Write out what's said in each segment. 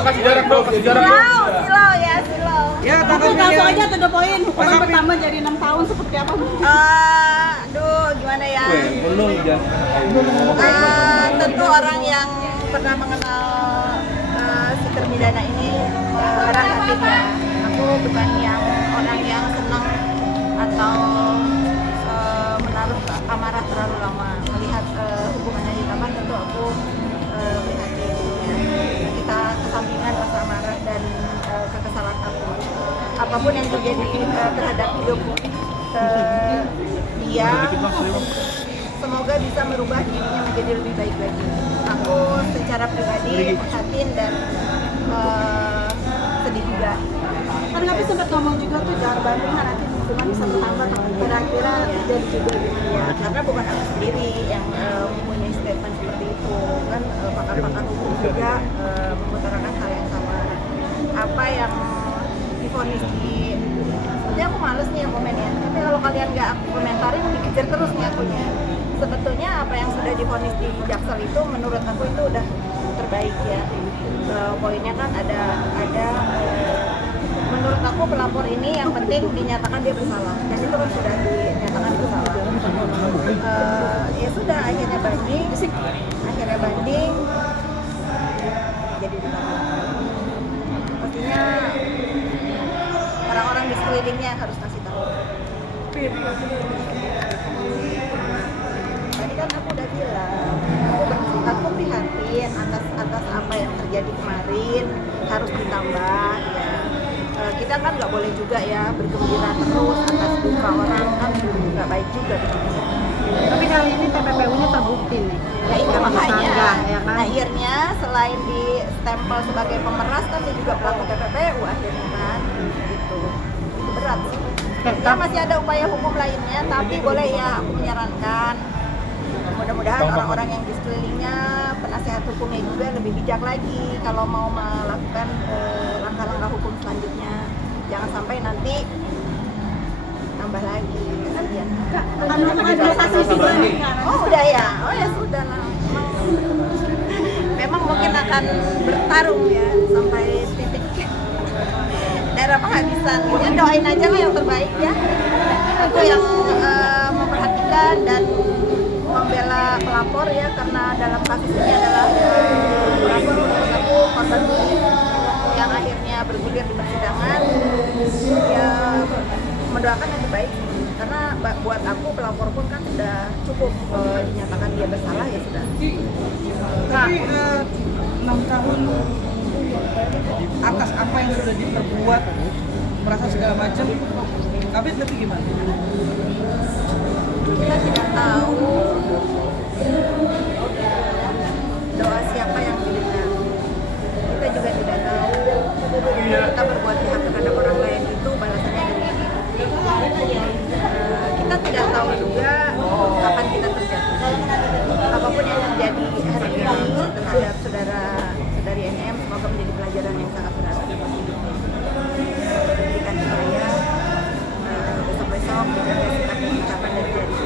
dong, kasih jarak dong, kasih jarak dong. Silau ya, silau. Ya, Aku langsung aja to the point. Hukuman pertama jadi 6 tahun seperti apa? Aduh, gimana ya? Belum Tentu orang yang pernah mengenal si terpidana ini orang hatinya. Aku bukan yang orang yang senang atau menaruh amarah terlalu lama. Melihat hubungannya ditambah, tentu aku prihatin ya. Kita kesampingan rasa amarah dan kekesalan aku. Apapun yang terjadi terhadap hidup dia, semoga bisa merubah dirinya menjadi lebih baik lagi. Aku secara pribadi prihatin dan sedih juga. Kan nggak sempat ngomong juga tuh jangan bandingkan nanti hukuman bisa bertambah, kira-kira jadi juga gitu Ya, karena bukan aku sendiri yang mempunyai statement seperti itu kan, pakar-pakar hukum juga mengutarakan hal yang sama. Apa yang divonis di, sebenarnya aku males nih yang komen ya, tapi kalau kalian nggak aku komentarin dikejar terus nih akunya. Sebetulnya apa yang sudah divonis di Jaksel itu menurut aku itu udah terbaik ya. Poinnya kan ada menurut aku pelapor ini yang penting dinyatakan dia bersalah, dan itu kan sudah dinyatakan bersalah. Ya sudah, akhirnya banding jadi ditolak. Pastinya orang-orang di sekelilingnya harus kasih tahu. Tadi kan aku udah bilang, aku prihatin atas apa yang terjadi kemarin, harus ditambah ya. Kita kan nggak boleh juga ya bergembira terus atas duka orang, kan nggak baik juga. Tapi kali ini TPPU-nya terbukti nih. Ya itu makanya, ya kan? akhirnya selain di stempel sebagai pemeras kan dia juga pelaku TPPU akhirnya kan, gitu. Itu berat sih. Ya masih ada upaya hukum lainnya, tapi boleh ya aku menyarankan. Mudah-mudahan orang-orang yang di sekelilingnya, penasihat hukumnya juga lebih bijak lagi kalau mau melakukan langkah-langkah hukum selanjutnya. Jangan sampai nanti nambah lagi kasihan. Ada saksi juga. Oh udah ya, oh ya sudah lah. Memang mungkin akan bertarung ya sampai titik daerah penghabisan. Ya doain aja lah yang terbaik ya. Aku yang memperhatikan dan membela pelapor ya, karena dalam kasus ini adalah pelapor menurut aku korban bullying yang akhirnya bergulir di persidangan. Ya mendoakan yang terbaik, karena buat aku pelapor pun kan sudah cukup dinyatakan dia bersalah ya sudah. Tapi 6 tahun atas apa yang sudah diperbuat, merasa segala macam, Kabit nanti gimana? Kita tidak tahu doa siapa yang didengar. Kita juga tidak tahu kita berbuat jahat terhadap orang lain itu balasannya dari mana. Kita tidak tahu juga kapan kita terjatuh. Apapun yang terjadi hari ini terhadap saudari NM, semoga menjadi pelajaran yang sangat berharga buat hidupnya. Berikan saya besok-besok dijaga sikap dan ucapan dari jari.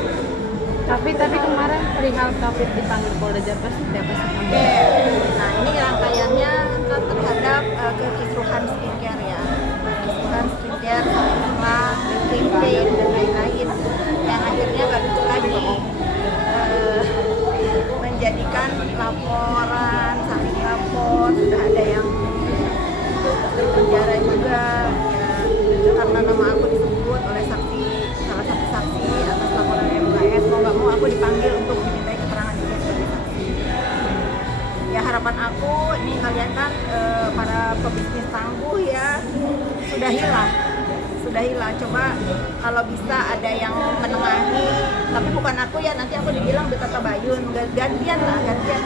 Tapi kemarin perihal Kabit dipanggil Polda Jabar seperti apa sih? Nah ini rangkaiannya kan terhadap kekisruhan skincare ya, kekisruhan skincare, campaign dan lain-lain yang akhirnya nggak lucu lagi, menjadikan laporan, saling lapor, sudah ada yang terpenjara juga ya, karena nama aku disebut oleh salah satu saksi atas laporan MKS. Mau nggak mau aku dipanggil untuk dimintai keterangan juga sebagai saksi. Ya harapan aku ini kalian kan para pebisnis tangguh ya, sudahilah, coba kalau bisa ada yang menengahi, tapi bukan aku ya, nanti aku dibilang Duta Tabayun, gantian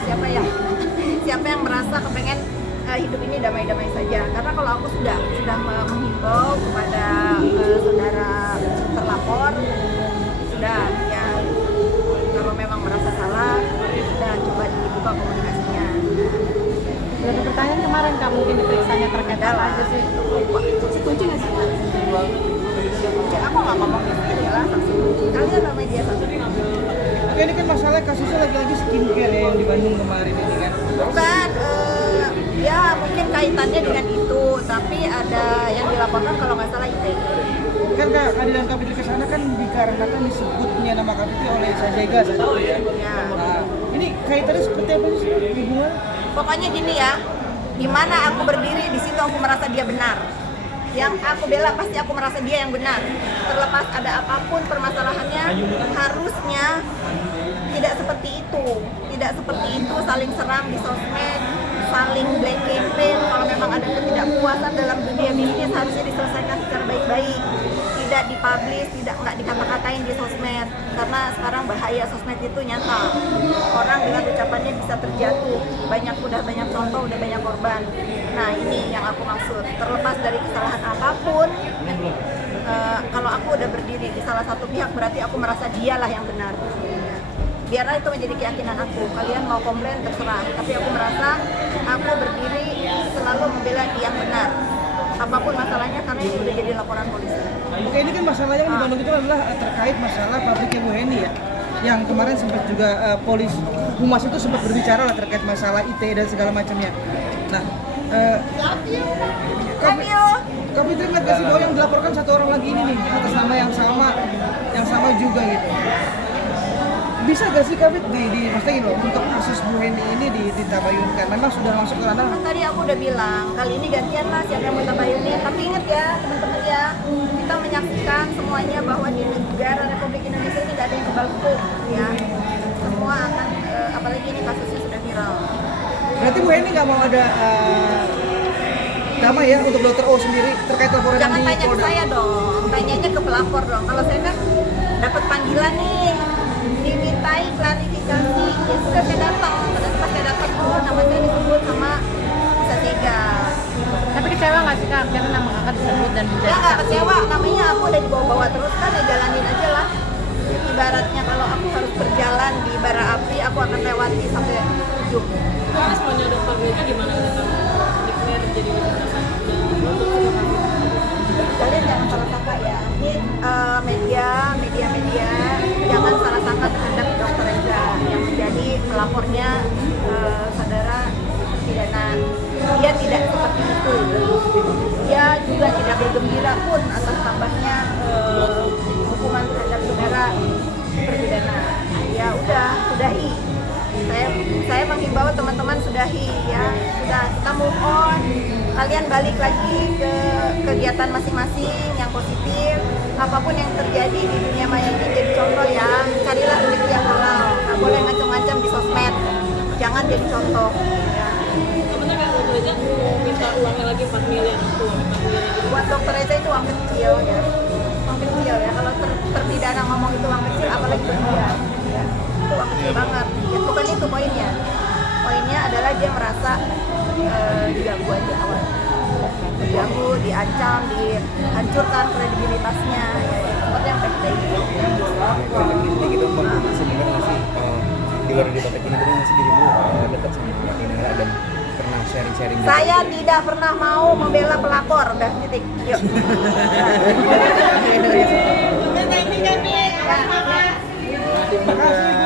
siapa yang merasa kepengen hidup ini damai-damai saja. Karena kalau aku sudah menghimbau kepada saudara terlapor, sudah ya kalau memang merasa salah sudah coba dibuka komunikasinya. Ada pertanyaan kemarin Kak, mungkin diperiksanya terkait apa aja sih? Saksi kunci nggak sih? Kunci aku nggak ngomong di sini lah, saksi kunci. Kalian sama media saksi kunci. Oke, ini kan masalah kasusnya lagi-lagi skincare ya yang di Bandung kemarin ini kan. Bukan, ya mungkin kaitannya dengan itu, tapi ada yang dilaporkan kalau nggak salah ITE. Kan kehadiran Kak Fitri ke sana kan dikarenakan disebutnya nama Kak Fitri oleh Sajega saja. Ya. Nah, ini kaitannya seperti apa sih hubungan? Pokoknya gini ya, di mana aku berdiri di situ aku merasa dia benar. Yang aku bela pasti aku merasa dia yang benar. Terlepas ada apapun permasalahannya, harusnya tidak seperti itu. Tidak seperti itu, saling serang di sosmed, saling black campaign. Kalau memang ada ketidakpuasan dalam dunia bisnis harusnya diselesaikan secara baik-baik. Tidak dipublish, nggak dikata-katain di sosmed. Karena sekarang bahaya sosmed itu nyata. Orang dengan ucapannya bisa terjatuh. Udah banyak contoh, udah banyak korban. Nah ini yang aku maksud. Terlepas dari kesalahan apapun, kalau aku udah berdiri di salah satu pihak berarti aku merasa dialah yang benar. Biarlah itu menjadi keyakinan aku. Kalian mau komplain terserah. Tapi aku merasa aku berdiri selalu membela yang benar. Apapun masalahnya karena ini udah jadi laporan polisi. Oke, ini kan masalahnya di Bandung itu adalah terkait masalah pabriknya Bu Heni ya. Yang kemarin sempat juga polisi Humas itu sempat berbicara lah terkait masalah IT dan segala macamnya. Nah, Kak Fitri ngeliat gak sih bahwa yang dilaporkan satu orang lagi ini nih atas nama yang sama juga gitu. Bisa gak sih Kak Fitri maksudnya gini loh, untuk kasus Bu Heni ini ditabayunkan? Memang sudah masuk ke ranah. Kan tadi aku udah bilang, kali ini gantian lah siapa yang mau tabayunin. Tapi ingat ya teman-teman ya, kita menyaksikan semuanya bahwa di negara Republik Indonesia ini gak ada yang kebal hukum ya. Semua akan, apalagi ini kasusnya sudah viral. Berarti Bu Heni nggak mau ada damai ya untuk Dr. O sendiri terkait laporan Jangan di tanya ke Polda? saya dong, tanyanya ke pelapor dong. Kalau saya kan dapat panggilan nih, dimintai klarifikasi, ya sudah saya datang. Terus pas saya datang, oh nama saya disebut sama Sajega. Tapi kecewa nggak sih Kak? Karena nama Kakak disebut dan menjadi Ya nggak saksi. kecewa, namanya aku udah dibawa-bawa terus kan, ya jalanin aja lah. Ibaratnya kalau aku harus berjalan di bara api, aku akan lewati sampai ujung. Responnya dokter Grega gimana tentang ini terjadi di Kalian jangan salah sangka ya, ini media jangan salah sangka terhadap Dr. Reza yang menjadi pelapornya saudara pidana. Dia tidak seperti itu. Dia juga tidak bergembira pun atas tambahnya hukuman terhadap saudara terpidana. Ya udah, sudahi. Saya menghimbau teman-teman sudahi ya, sudah kita move on, kalian balik lagi ke kegiatan masing-masing yang positif. Apapun yang terjadi di dunia maya ini jadi contoh ya, carilah rezeki yang halal, nggak boleh ngacem-ngacem di sosmed, jangan jadi contoh ya. Sebenarnya kan dokter Reza minta uangnya lagi 4 miliar itu. Buat Dr. Reza itu uang kecil ya, kalau terpidana ngomong itu uang kecil apalagi buat dia ya. Itu uang kecil banget ya, bukan itu poinnya adalah dia merasa diganggu aja awal, diganggu, diancam, dihancurkan kredibilitasnya ya, seperti yang udah kita ingin. Jadi gitu masih benar nggak sih di luar di kotak ini benar nggak sih dirimu dekat sama pihak Inara dan pernah sharing-sharing gitu? Saya tidak pernah mau membela pelapor, udah titik. Yuk. Terima kasih.